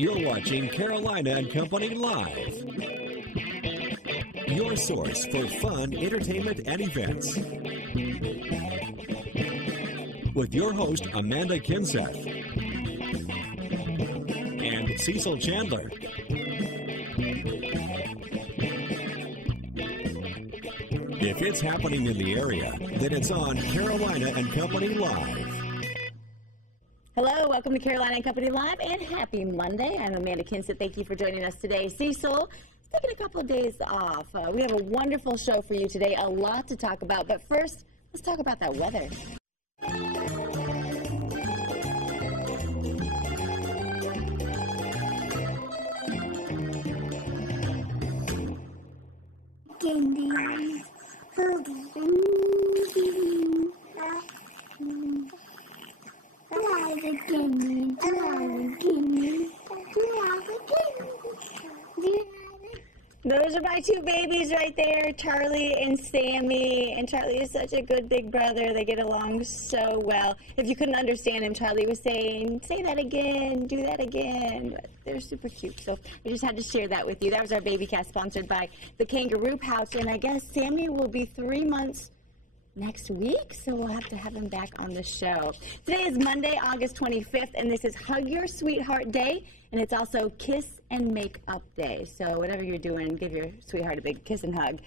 You're watching Carolina and Company Live, your source for fun, entertainment, and events. With your host, Amanda Kinseth and Cecil Chandler. If it's happening in the area, then it's on Carolina and Company Live. Hello, welcome to Carolina and Company Live, and happy Monday. I'm Amanda Kinseth. Thank you for joining us today. Cecil is taking a couple of days off. We have a wonderful show for you today, a lot to talk about. But first, let's talk about that weather. Those are my two babies right there, Charlie and Sammy. And Charlie is such a good big brother. They get along so well. If you couldn't understand him, Charlie was saying, say that again, do that again. But they're super cute. So I just had to share that with you. That was our baby cast sponsored by the Kangaroo Pouch. And I guess Sammy will be 3 months next week, so we'll have to have him back on the show. Today is Monday, August 25th, and this is Hug Your Sweetheart Day, and it's also Kiss and Make Up Day. So whatever you're doing, give your sweetheart a big kiss and hug.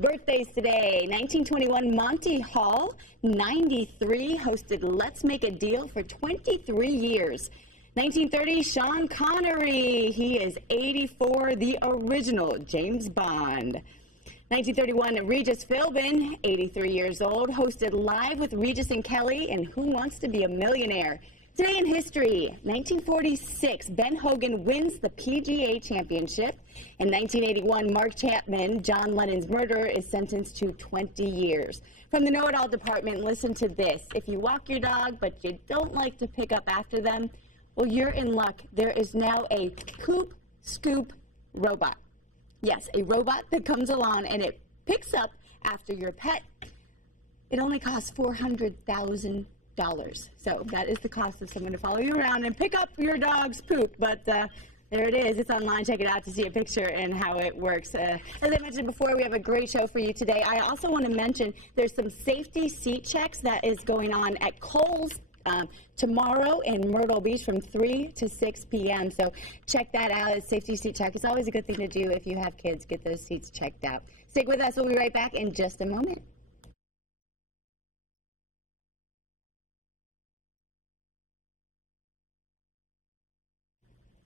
Birthdays today, 1921, Monty Hall, 93, hosted Let's Make a Deal for 23 years. 1930, Sean Connery, he is 84, the original James Bond. 1931, Regis Philbin, 83 years old, hosted Live with Regis and Kelly in Who Wants to Be a Millionaire. Today in history, 1946, Ben Hogan wins the PGA Championship. In 1981, Mark Chapman, John Lennon's murderer, is sentenced to 20 years. From the Know It All department, listen to this. If you walk your dog, but you don't like to pick up after them, well, you're in luck. There is now a Poop Scoop robot. Yes, a robot that comes along and it picks up after your pet. It only costs $400,000. So that is the cost of someone to follow you around and pick up your dog's poop. But there it is. It's online. Check it out to see a picture and how it works. As I mentioned before, we have a great show for you today. I also want to mention there's some safety seat checks that is going on at Kohl's tomorrow in Myrtle Beach from 3 to 6 p.m. So check that out. It's safety seat check. It's always a good thing to do if you have kids. Get those seats checked out. Stick with us. We'll be right back in just a moment.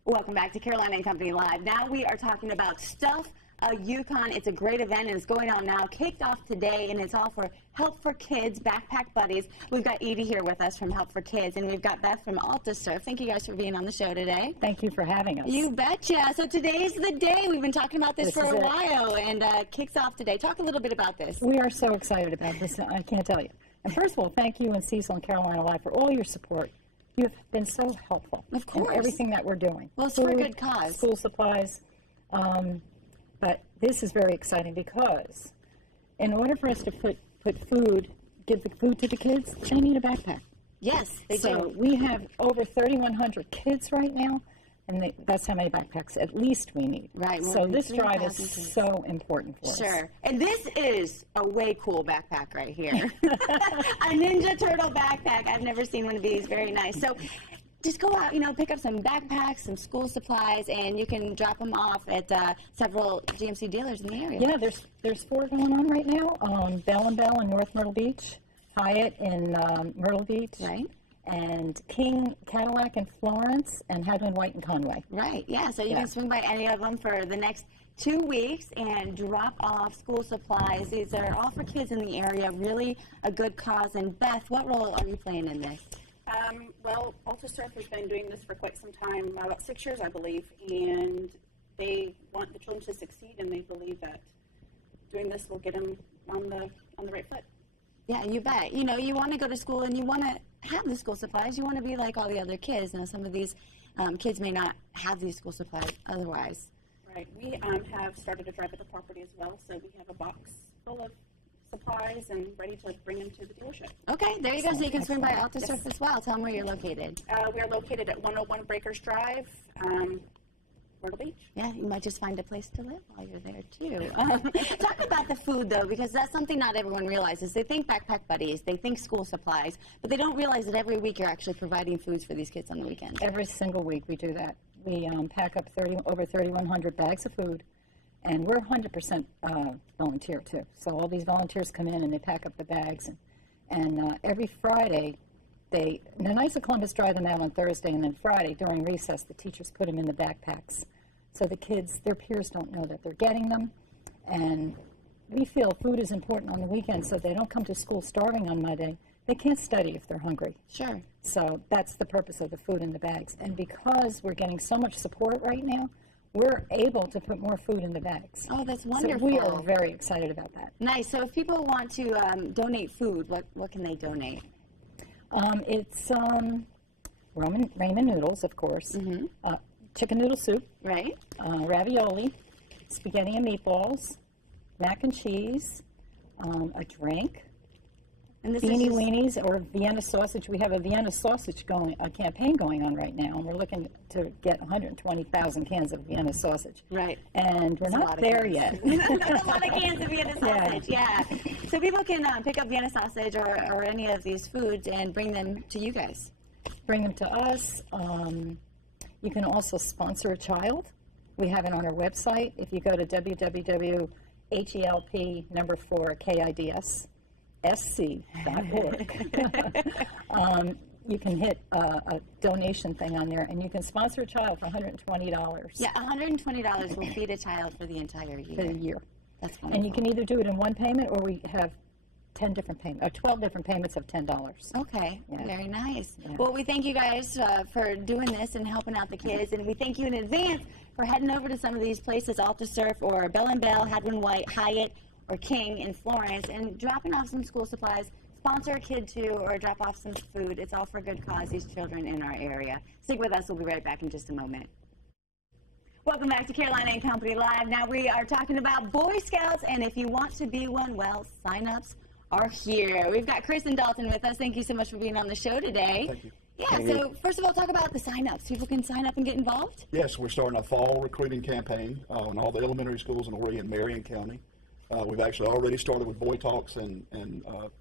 Welcome back to Carolina and Company Live. Now we are talking about Stuff a Yukon. It's a great event and it's going on now. Kicked off today, and it's all for Help for Kids, Backpack Buddies. We've got Edie here with us from Help for Kids, and we've got Beth from AltaSurf. Thank you guys for being on the show today. Thank you for having us. You betcha. So today's the day. We've been talking about this for a while, and kicks off today. Talk a little bit about this. We are so excited about this. I can't tell you. And first of all, thank you and Cecil and Carolina Live for all your support. You've been so helpful. Of course. In everything that we're doing. Well, it's for a good cause. School supplies. But this is very exciting because in order for us to put food, give the food to the kids, they need a backpack. Yes, they do. So we have over 3,100 kids right now, and that's how many backpacks at least we need. Right. So this drive is so important for us. Sure. And this is a way cool backpack right here. A Ninja Turtle backpack. I've never seen one of these. Very nice. So just go out, pick up some backpacks, some school supplies, and you can drop them off at several GMC dealers in the area. Yeah, there's 4 going on right now. Bell and Bell in North Myrtle Beach, Hyatt in Myrtle Beach, right, and King Cadillac in Florence, and Hadlin White in Conway. Right, yeah, so you can swing by any of them for the next 2 weeks and drop off school supplies. These are all for kids in the area, really a good cause. And Beth, what role are you playing in this? Well, AltaSurf has been doing this for quite some time, about 6 years, I believe, and they want the children to succeed, and they believe that doing this will get them on the right foot. Yeah, you bet. You want to go to school and you want to have the school supplies. You want to be like all the other kids. Now, some of these kids may not have these school supplies otherwise. Right. We have started a drive at the property as well, so we have a box full of supplies and ready to bring them to the dealership. Okay, there you go. So you can swing by AltaSurf as well. Tell them where you're located. We are located at 101 Breakers Drive, Myrtle Beach. Yeah, you might just find a place to live while you're there, too. Talk about the food, though, because that's something not everyone realizes. They think backpack buddies, they think school supplies, but they don't realize that every week you're actually providing foods for these kids on the weekends. Every single week we do that. We pack up over 3,100 bags of food, and we're 100% volunteer, too. So all these volunteers come in and they pack up the bags, and every Friday, the Knights of Columbus dry them out on Thursday, and then Friday, during recess, the teachers put them in the backpacks. So the kids, their peers don't know that they're getting them. And we feel food is important on the weekend, so they don't come to school starving on Monday. They can't study if they're hungry. Sure. So that's the purpose of the food in the bags. And because we're getting so much support right now, we're able to put more food in the bags. Oh, that's wonderful. So we are very excited about that. Nice. So if people want to donate food, what can they donate? It's ramen noodles, of course, chicken noodle soup, Right. ravioli, spaghetti and meatballs, mac and cheese, a drink, And this beanie is weenies, or Vienna sausage. We have a Vienna sausage campaign going on right now, and we're looking to get 120,000 cans of Vienna sausage. Right. And we're not there yet. That's a lot of cans of Vienna sausage, yeah. So people can pick up Vienna sausage or any of these foods and bring them to you guys. Bring them to us. You can also sponsor a child. We have it on our website. If you go to www.help-sc.org, you can hit a donation thing on there, and you can sponsor a child for $120. Yeah, $120 will feed a child for the entire year. For the year. That's wonderful. And you can either do it in one payment, or we have 10 different payments, or 12 different payments of $10. Okay, Yeah. very nice. Yeah. Well, we thank you guys for doing this and helping out the kids, and we thank you in advance for heading over to some of these places, AltaSurf or Bell & Bell, Hadwin White, Hyatt, or King in Florence, and dropping off some school supplies, sponsor a kid too, or drop off some food. It's all for a good cause, these children in our area. Stick with us. We'll be right back in just a moment. Welcome back to Carolina and Company Live. Now we are talking about Boy Scouts, and if you want to be one, well, sign-ups are here. We've got Chris and Dalton with us. Thank you so much for being on the show today. Thank you. Yeah, so first of all, talk about the sign-ups. People can sign up and get involved? Yes, we're starting a fall recruiting campaign in all the elementary schools in Horry and Marion County. We've actually already started with Boy Talks and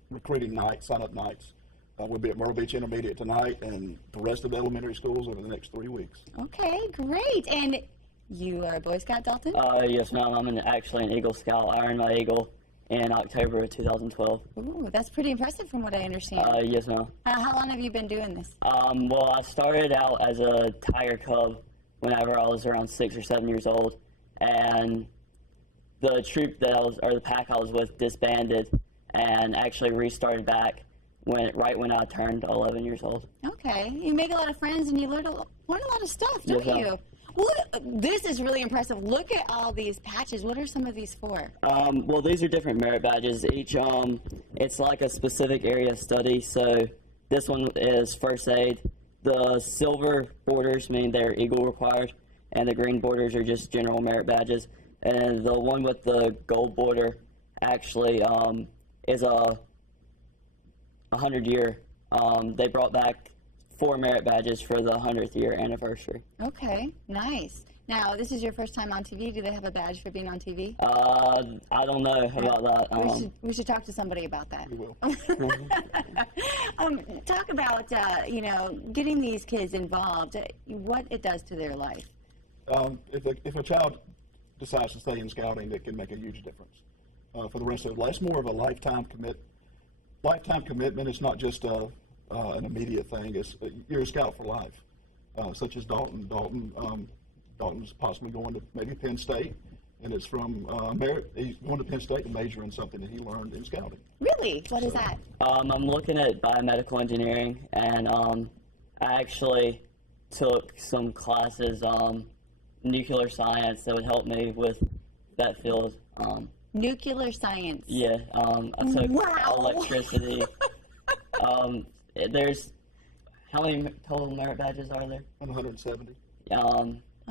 recruiting nights, sign-up nights. We'll be at Myrtle Beach Intermediate tonight and the rest of the elementary schools over the next 3 weeks. Okay, great. And you are a Boy Scout, Dalton? Yes, ma'am. I'm actually an Eagle Scout. I earned my Eagle in October of 2012. Ooh, that's pretty impressive from what I understand. Yes, ma'am. How long have you been doing this? Well, I started out as a Tiger Cub whenever I was around 6 or 7 years old, and the troop that the pack I was with disbanded and actually restarted back right when I turned 11 years old. Okay, you make a lot of friends and you learn a lot of stuff, don't Yes, ma'am. you? Well, this is really impressive. Look at all these patches. What are some of these for? Well, these are different merit badges. Each, it's like a specific area of study. So this one is first aid. The silver borders mean they're Eagle required, and the green borders are just general merit badges. And the one with the gold border actually is a 100-year. They brought back 4 merit badges for the 100th year anniversary. Okay, nice. Now, this is your first time on TV. Do they have a badge for being on TV? I don't know about that. We should talk to somebody about that. We will. Talk about, getting these kids involved, what it does to their life. If a child decides to stay in scouting, it can make a huge difference for the rest of their life. It's more of a lifetime commitment. It's not just an immediate thing. You're a scout for life, such as Dalton. Dalton's possibly going to maybe Penn State, and it's from merit. He's going to Penn State to major in something that he learned in scouting. Really? What is that? I'm looking at biomedical engineering, and I actually took some classes nuclear science that would help me with that field. Nuclear science. Yeah, I took Wow. electricity. There's how many total merit badges are there? 170.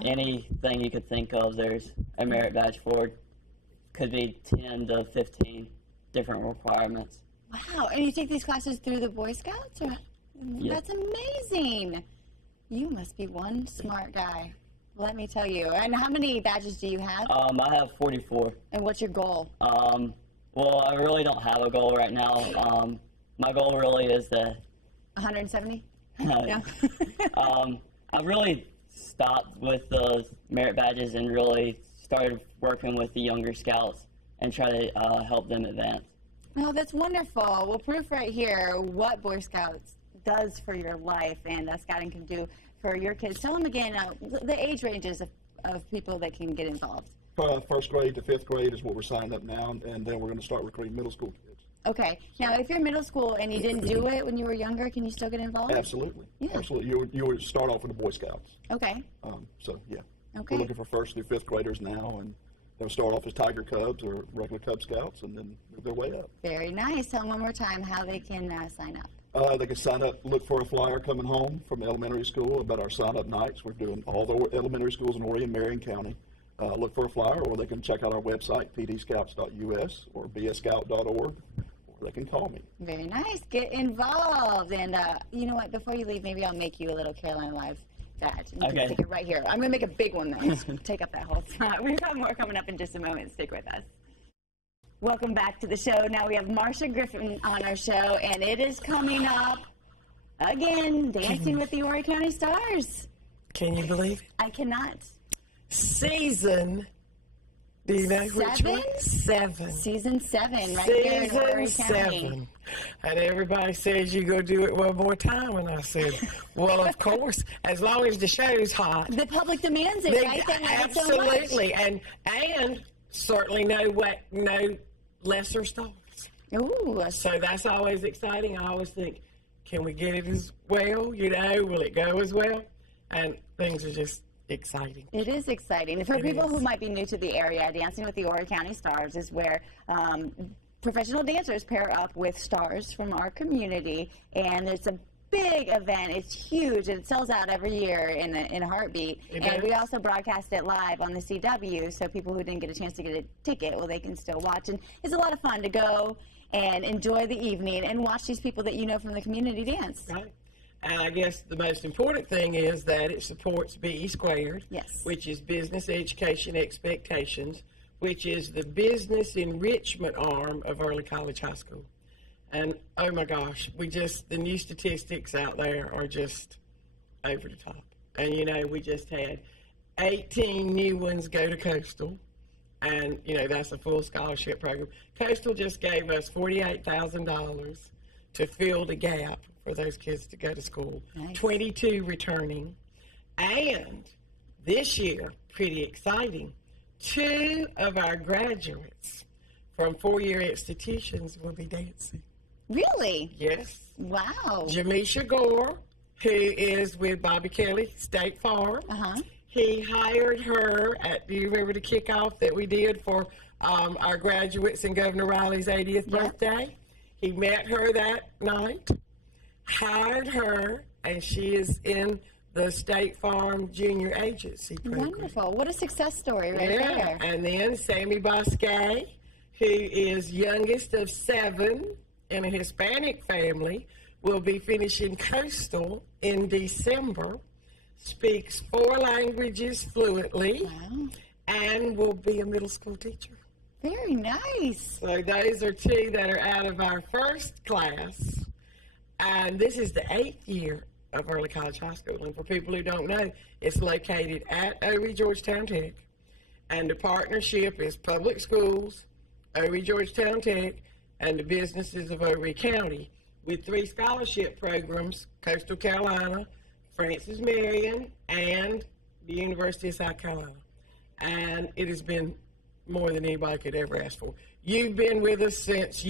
Anything you could think of, there's a merit badge for. Could be 10 to 15 different requirements. Wow, and you take these classes through the Boy Scouts? Or? Yeah. That's amazing. You must be one smart guy. Let me tell you. And how many badges do you have? I have 44. And what's your goal? Well, I really don't have a goal right now. My goal really is to 170? No. I really stopped with the merit badges and really started working with the younger scouts and try to help them advance. Oh, that's wonderful. Well, proof right here what Boy Scouts does for your life and Scouting can do for your kids. Tell them again the age ranges of people that can get involved. First grade to fifth grade is what we're signing up now, and then we're going to start recruiting middle school kids. Okay. Now, if you're middle school and you didn't do it when you were younger, can you still get involved? Absolutely. Yeah. Absolutely. You would start off with the Boy Scouts. Okay. So, yeah. Okay. We're looking for first through fifth graders now, and they'll start off as Tiger Cubs or regular Cub Scouts and then move their way up. Very nice. Tell them one more time how they can sign up. They can sign up, look for a flyer coming home from elementary school about our sign-up nights. We're doing all the elementary schools in Horry and Marion County. Look for a flyer, or they can check out our website, pdscouts.us or bscout.org, or they can call me. Very nice. Get involved. And you know what? Before you leave, maybe I'll make you a little Carolina Live badge. And you can stick it right here. I'm going to make a big one, though. Just take up that whole spot. We've got more coming up in just a moment. Stick with us. Welcome back to the show. Now we have Marsha Griffin on our show, and it is coming up again, Dancing with the Horry County Stars. Can you believe it? I cannot. Season, do you know which one? 7. Season 7, right here in Horry Season County. 7. And everybody says you go do it one more time. And I said, well, of course, as long as the show's hot. The public demands it, right? They love it so much. Absolutely. And certainly no lesser stars. Ooh. So that's always exciting. I always think, can we get it as well? You know, will it go as well? And things are just exciting. It is exciting. For people who might be new to the area, Dancing with the Horry County Stars is where professional dancers pair up with stars from our community, and it's a big event. It's huge, and it sells out every year in a heartbeat. And we also broadcast it live on the CW, so people who didn't get a chance to get a ticket, well, they can still watch. And it's a lot of fun to go and enjoy the evening and watch these people that you know from the community dance. Right. And I guess the most important thing is that it supports BE Squared, yes, which is Business Education Expectations, which is the business enrichment arm of Early College High School. And, oh my gosh, the new statistics out there are just over the top. And, you know, we just had 18 new ones go to Coastal. And, you know, that's a full scholarship program. Coastal just gave us $48,000 to fill the gap for those kids to go to school. Nice. 22 returning. And this year, pretty exciting, 2 of our graduates from 4-year institutions will be dancing. Really? Yes. Wow. Jamisha Gore, who is with Bobby Kelly, State Farm. Uh-huh. He hired her do you remember the kickoff that we did for our graduates in Governor Riley's 80th birthday? He met her that night, hired her, and she is in the State Farm Junior Agency program. Wonderful. What a success story right there. And then Sammy Bosque, who is youngest of 7 in a Hispanic family, will be finishing Coastal in December, speaks 4 languages fluently, Wow. and will be a middle school teacher. Very nice. So those are 2 that are out of our first class. And this is the 8th year of Early College High School. And for people who don't know, it's located at OE Georgetown Tech. And the partnership is public schools, OE Georgetown Tech, and the businesses of OE County, with 3 scholarship programs, Coastal Carolina, Francis Marion, and the University of South Carolina. And it has been more than anybody could ever ask for. You've been with us since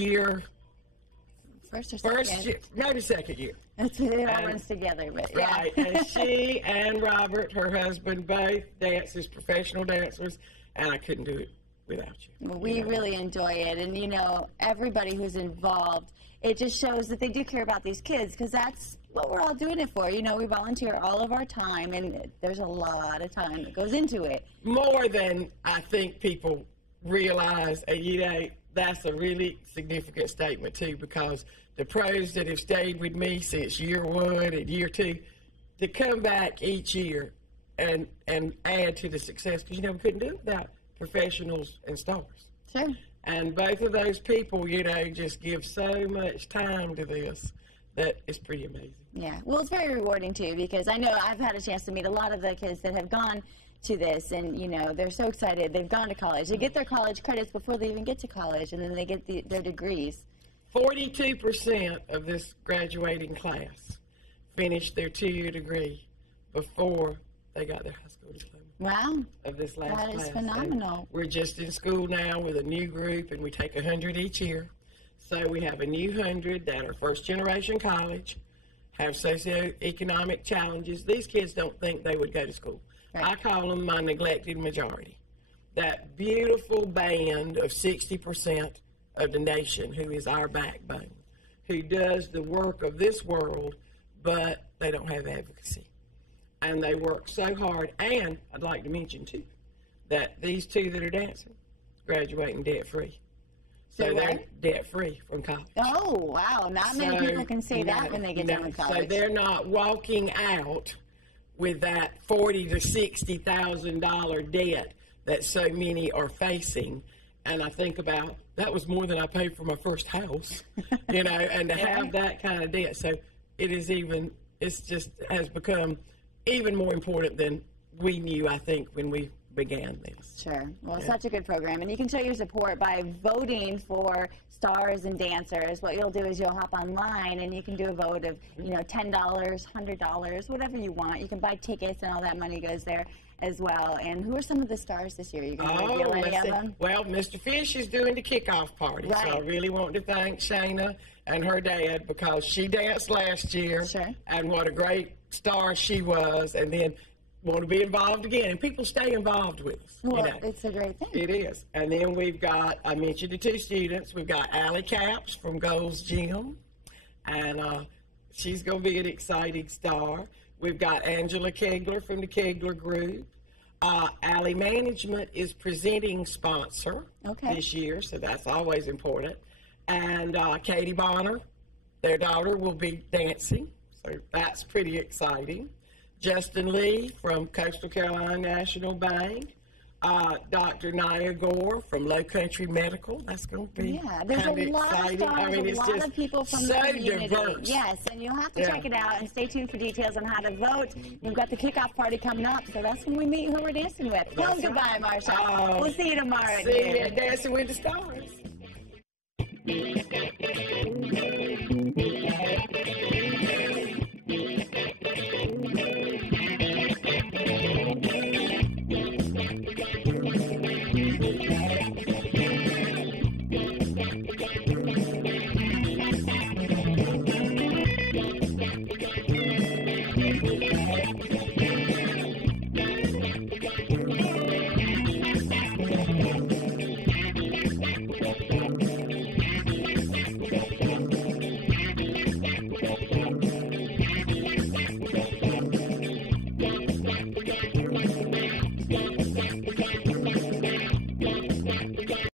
First or second? year, maybe second year. It all runs together, but yeah. Right, and she and Robert, her husband, both dancers, professional dancers, and I couldn't do it without you. Well, we really enjoy it, and you know, everybody who's involved, it just shows that they do care about these kids, because that's what we're all doing it for. You know, we volunteer all of our time, and there's a lot of time that goes into it. More than I think people realize, that's a really significant statement too, because the pros that have stayed with me since year 1 and year 2, to come back each year and add to the success, because we couldn't do it without professionals and stars. Sure. And both of those people, just give so much time to this that it's pretty amazing. Yeah. Well, it's very rewarding too, because I know I've had a chance to meet a lot of the kids that have gone to this, and they're so excited. They've gone to college. They get their college credits before they even get to college, and then they get their degrees. 42% of this graduating class finished their 2-year degree before they got their high school diploma. Wow. Of this last That class. is phenomenal. And we're just in school now with a new group, and we take 100 each year. So we have a new 100 that are first-generation college, have socioeconomic challenges. These kids don't think they would go to school. Right. I call them my neglected majority. That beautiful band of 60% of the nation who is our backbone, who does the work of this world, but they don't have advocacy. And they work so hard. And I'd like to mention, too, that these 2 that are dancing, graduating debt-free. So they're debt-free from college. Oh, wow. Not many people can say that when they get done with college. So they're not walking out with that $40,000 to $60,000 debt that so many are facing. And I think about, that was more than I paid for my first house, and to have that kind of debt. So it's just has become even more important than we knew, I think, when we began this. Sure. Well, such a good program. And you can show your support by voting for stars and dancers. What you'll do is you'll hop online and you can do a vote of, $10, $100, whatever you want. You can buy tickets and all that money goes there as well. And who are some of the stars this year? You going to reveal any of them? Well, Mr. Fish is doing the kickoff party. Right. So I really want to thank Shayna and her dad, because she danced last year. Sure. And what a great star she was. And then want to be involved again, and people stay involved with us. Well, it's a great thing. It is. And then we've got, I mentioned the 2 students, we've got Allie Capps from Gold's Gym, and she's going to be an exciting star. We've got Angela Kegler from the Kegler Group. Allie Management is presenting sponsor this year, so that's always important. And Katie Bonner, their daughter, will be dancing, so that's pretty exciting. Justin Lee from Coastal Carolina National Bank, Dr. Nia Gore from Low Country Medical. That's going to be there's a lot exciting. of stars, a lot of people from so the community. Diverse. Yes, and you'll have to check it out and stay tuned for details on how to vote. We've got the kickoff party coming up, so that's when we meet who we're dancing with. Well, goodbye, Marsha. We'll see you tomorrow. See you at Dancing with the Stars.